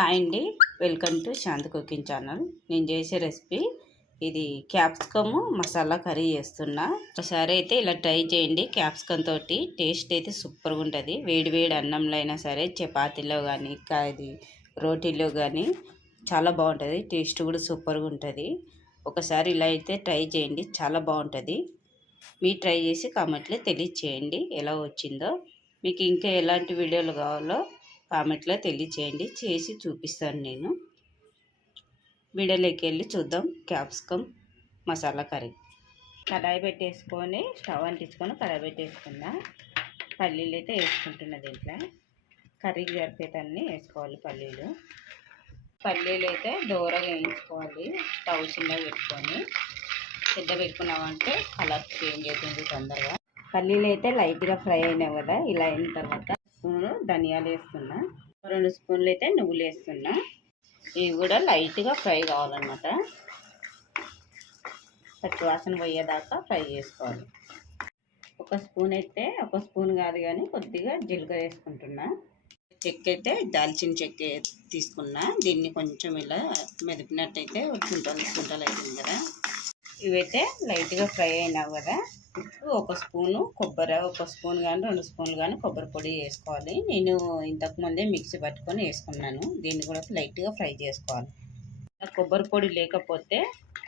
Hi అండి. Welcome to Shanti cooking channel. నేను చేసే రెసిపీ ఇది క్యాప్సికమ్ మసాలా కర్రీ చేస్తున్నా. ఒకసారి అయితే ఇలా ట్రై చేయండి. క్యాప్సికమ్ తోటి టేస్ట్ అయితే సూపర్గా ఉంటుంది. వేడి వేడి అన్నంలో అయినా సరే చపాతీలో కానీ ఇది రోటీలో కానీ చాలా బాగుంటుంది. టేస్ట్ కూడా సూపర్గా ఉంటుంది. ఒకసారి ఇలా అయితే ట్రై చేయండి. చాలా బాగుంటుంది. మీరు ట్రై చేసి కామెంట్లో తెలియచేయండి. ఎలా వచ్చిందో. మీకు ఇంకా ఎలాంటి వీడియోలు కావాలో కామెంట్లో తెలియచేయండి. చేసి చూపిస్తాను నేను. వీడియోలోకి వెళ్ళి చూద్దాం. Capsicum masala curry. కడాయి పెట్టేసుకొని స్టవ్ అంటించుకొని కడాయి పెట్టేసుకున్నా పల్లీలు అయితే వేసుకుంటున్నా దీంట్లో. కర్రీకి సరిపోయేటన్ని వేసుకోవాలి పల్లీలు. పల్లీలు అయితే దూరగా వేయించుకోవాలి. స్టవ్ చిన్నగా పెట్టుకొని. పెద్ద పెట్టుకున్నామంటే కలర్ చేంజ్ అవుతుంది తొందరగా. పల్లీలు అయితే లైట్గా ఫ్రై అయినాయి కదా ఇలా అయిన తర్వాత స్పూను ధనియాలు వేస్తున్నా. రెండు స్పూన్లు అయితే నువ్వులు వేస్తున్నా. ఇవి కూడా లైట్గా ఫ్రై కావాలన్నమాట. పచ్చివాసన పోయేదాకా ఫ్రై చేసుకోవాలి. ఒక స్పూన్ అయితే ఒక స్పూన్ కాదు కానీ కొద్దిగా జీలకర్ర వేసుకుంటున్నా. చెక్క అయితే దాల్చిన చెక్క తీసుకున్నా. దీన్ని కొంచెం ఇలా మెదిపినట్టయితే కుంటలు కుంటలు అవుతుంది కదా. ఇవైతే లైట్గా ఫ్రై అయినావు కదా. ఒక స్పూను కొబ్బరి ఒక స్పూన్ కానీ రెండు స్పూన్లు కానీ కొబ్బరి పొడి వేసుకోవాలి. నేను ఇంతకుముందే మిక్సీ పట్టుకొని వేసుకున్నాను. దీన్ని కూడా లైట్గా ఫ్రై చేసుకోవాలి. కొబ్బరి పొడి లేకపోతే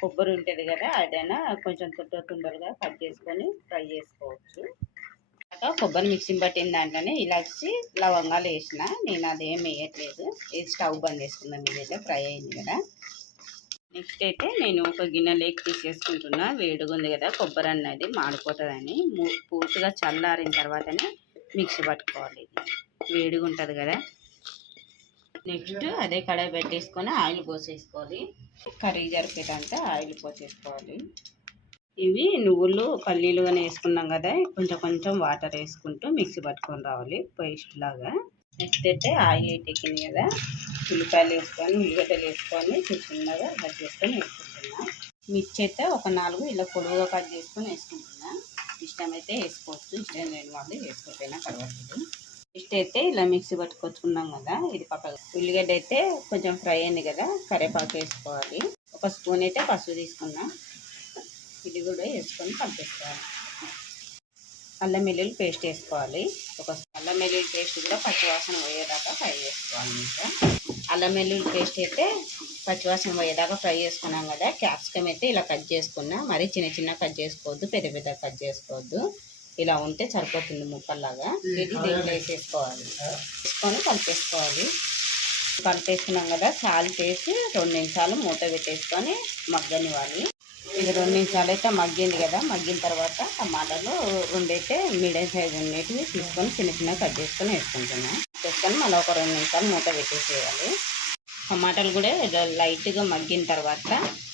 కొబ్బరి ఉంటుంది కదా అదైనా కొంచెం తుంట తుండలుగా కట్ చేసుకొని ఫ్రై చేసుకోవచ్చు. కొబ్బరి మిక్సీని పట్టిన దాంట్లోనే ఇలాచి లవంగాలు వేసిన. నేను అదేం వేయట్లేదు. ఇది స్టవ్ బంద్ చేసుకుందాం. ఇదైతే ఫ్రై అయింది కదా. నెక్స్ట్ అయితే నేను ఒక గిన్నెలోకి తీసేసుకుంటున్నా. వేడిగా ఉంది కదా కొబ్బరి అన్నది మాడిపోతుందని. పూర్తిగా చల్లారిన తర్వాతనే మిక్సీ పట్టుకోవాలి. ఇది వేడిగా ఉంటుంది కదా. నెక్స్ట్ అదే కడాయి పెట్టేసుకొని ఆయిల్ పోసేసుకోవాలి. కర్రీ జరిపేటంతా ఆయిల్ పోసేసుకోవాలి. ఇవి నువ్వులు పల్లీలు కానీ వేసుకున్నాం కదా కొంచెం కొంచెం వాటర్ వేసుకుంటూ మిక్సీ పట్టుకొని రావాలి పేస్ట్ లాగా. నెక్స్ట్ అయితే ఆయిల్ ఎక్కింది కదా. ఉల్లిపాయలు వేసుకొని ఉల్లిగడ్డలు వేసుకొని చిన్నగా కట్ చేసుకొని వేసుకుంటున్నాను మిర్చి అయితే ఒక నాలుగు ఇలా పొడవుగా కట్ చేసుకొని వేసుకుంటున్నా. ఇష్టమైతే వేసుకోవచ్చు ఇష్టం లేని వాళ్ళు వేసుకోకపోయినా పర్వాలేదు. నెక్స్ట్ అయితే ఇలా మిక్సీ పట్టుకొచ్చుకున్నాం కదా ఇది పక్క ఉల్లిగడ్డ అయితే కొంచెం ఫ్రై అయింది కదా కరివేపాకు వేసుకోవాలి. ఒక స్పూన్ అయితే పసుపు తీసుకున్నాం. ఇది కూడా వేసుకొని పంపిస్తాను అల్లం వెల్లుల్లి పేస్ట్ వేసుకోవాలి. ఒక అల్లం వెల్లుల్లి పేస్ట్ కూడా పచ్చివాసన పోయేదాకా ఫ్రై చేసుకోవాలి ఇంకా. అల్లం వెల్లుల్లి పేస్ట్ అయితే పచ్చివాసన పోయేదాకా ఫ్రై చేసుకున్నాం కదా. క్యాప్సికమ్ అయితే ఇలా కట్ చేసుకున్నా. మరీ చిన్న చిన్న కట్ చేసుకోవద్దు పెద్ద పెద్ద కట్ చేసుకోవద్దు. ఇలా ఉంటే సరిపోతుంది ముక్కల్లాగా. ఇది దీంట్లో వేసేసుకోవాలి. వేసుకొని కలిపేసుకోవాలి. కలిపేసుకున్నాం కదా సాల్ట్ వేసి రెండు నిమిషాలు మూత పెట్టేసుకొని మగ్గనివ్వాలి. ఇది రెండు నిమిషాలు అయితే మగ్గింది కదా మగ్గిన తర్వాత టమాటాలు రెండైతే మీడియం సైజ్ ఉండేవి తీసుకొని చిన్న చిన్న కట్ చేసుకొని వేసుకుంటున్నాం. వేసుకొని మళ్ళీ ఒక రెండు నిమిషాలు మూత పెట్టేసేయాలి. టమాటాలు కూడా లైట్గా మగ్గిన తర్వాత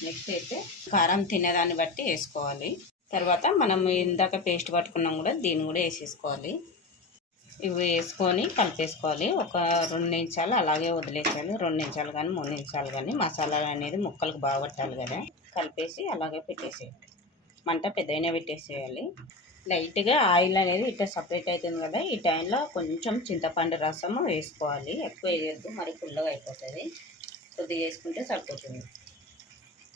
నెక్స్ట్ అయితే కారం తినేదాన్ని బట్టి వేసుకోవాలి. తర్వాత మనం ఇందాక పేస్ట్ పట్టుకున్నాం కూడా దీన్ని కూడా వేసేసుకోవాలి. ఇవి వేసుకొని కలిపేసుకోవాలి. ఒక రెండు నిమిషాలు అలాగే వదిలేసేయాలి. రెండు నిమిషాలు కానీ మూడు నిమిషాలు కానీ మసాలా అనేది ముక్కలకు బాగా పట్టాలి కదా. కలిపేసి అలాగే పెట్టేసేయాలి. మంట పెద్దయిన పెట్టేసేయాలి. లైట్గా ఆయిల్ అనేది ఇట్లా సపరేట్ అవుతుంది కదా. ఈ టైంలో కొంచెం చింతపండు రసం వేసుకోవాలి. ఎక్కువ వేయద్దు. మరి ఫుల్గా అయిపోతుంది. కొద్దిగా వేసుకుంటే సరిపోతుంది.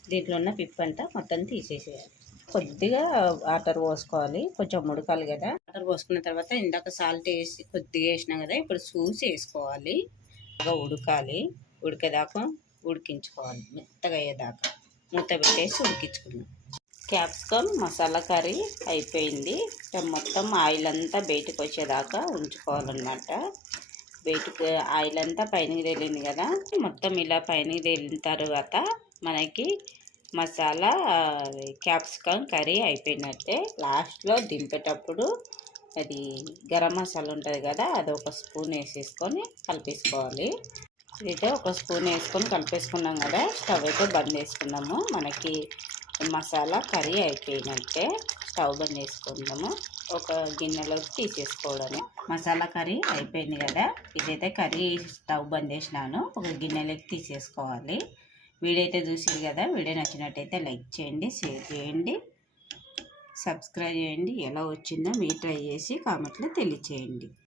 దీంట్లో ఉన్న పిప్పు అంతా మొత్తం తీసేసేయాలి. కొద్దిగా వాటర్ పోసుకోవాలి. కొంచెం ఉడకాలి కదా. వాటర్ పోసుకున్న తర్వాత ఇందాక సాల్ట్ వేసి కొద్దిగా వేసినాం కదా ఇప్పుడు చూసి వేసుకోవాలి. బాగా ఉడకాలి. ఉడికేదాకా ఉడికించుకోవాలి. మెత్తగా అయ్యేదాకా మూత పెట్టేసి ఉడికించుకున్నాం క్యాప్సికమ్ మసాలా కర్రీ అయిపోయింది. మొత్తం ఆయిల్ అంతా బయటకు వచ్చేదాకా ఉంచుకోవాలన్నమాట. బయటకు ఆయిల్ అంతా పైనకి తేలింది కదా మొత్తం ఇలా పైనకి తేలిన తర్వాత మనకి మసాలా క్యాప్సికమ్ కర్రీ అయిపోయినట్టే. లాస్ట్లో దింపేటప్పుడు అది గరం మసాలా ఉంటుంది కదా అది ఒక స్పూన్ వేసేసుకొని కలిపేసుకోవాలి. ఇదైతే ఒక స్పూన్ వేసుకొని కలిపేసుకున్నాం కదా స్టవ్ అయితే బంద్ చేసుకున్నాము. మనకి మసాలా కర్రీ అయిపోయినట్టే స్టవ్ బంద్ చేసుకుందాము ఒక గిన్నెలోకి తీసేసుకోవడమే. మసాలా కర్రీ అయిపోయింది కదా ఇదైతే కర్రీ స్టవ్ బంద్ చేసినాను. ఒక గిన్నెలోకి తీసేసుకోవాలి. వీడియో అయితే చూసారు కదా వీడియో నచ్చినట్టయితే లైక్ చేయండి షేర్ చేయండి. సబ్స్క్రైబ్ చేయండి. ఎలా వచ్చిందో మీరు ట్రై చేసి కామెంట్లో తెలియచేయండి.